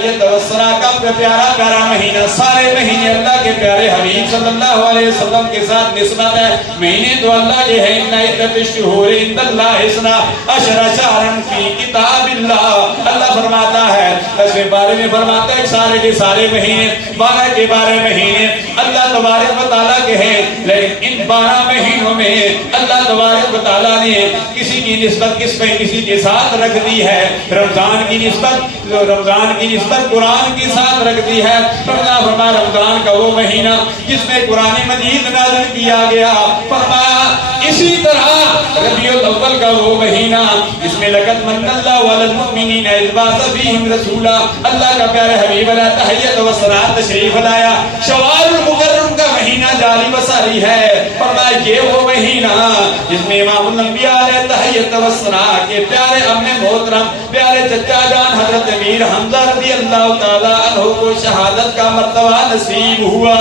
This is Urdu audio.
تحیت و ثنا کا پیارا پیارا مہینہ، سارے مہینے اللہ کے پیارے حبیب صلی اللہ علیہ وسلم کے ساتھ نسبت ہے۔ مہینے تو اللہ کے ہیں، ان عدت الشہور عند اللہ اثنا عشر شہرا فی کتاب اللہ۔ اللہ فرماتا ہے، اس کے بارے میں فرماتا ہے سارے کے سارے مہینے 12 کے 12 مہینے اللہ تبارک و تعالیٰ کے ہیں، لیکن ان 12 مہینوں میں اللہ تبارک و تعالیٰ نے کسی کی نسبت کس پہ کسی کے ساتھ رکھ دی ہے۔ رمضان کی نسبت قرآن کے ساتھ رکھ دی ہے۔ فرمایا رمضان کا وہ مہینہ جس میں قرآن مجید نازل کیا گیا، فرمایا اسی طرح ربیع الاول کا وہ مہینہ جس میں لقد من اللہ علی المؤمنین اذ بعث فیہم رسولا، اللہ کا پیارے حبیب علیہ تحیت و ثنا تشریف لایا۔ شوال المکرم کا مہینہ جاری بساری ہے، فرمایا یہ وہ مہینہ جس میں امام الانبیاء علیہ تحیت و ثنا کے پیارے امی محترم پیارے چچا جان حضرت امیر حمزہ رضی اللہ تعالی عنہ کو شہادت کا مرتبہ نصیب ہوا۔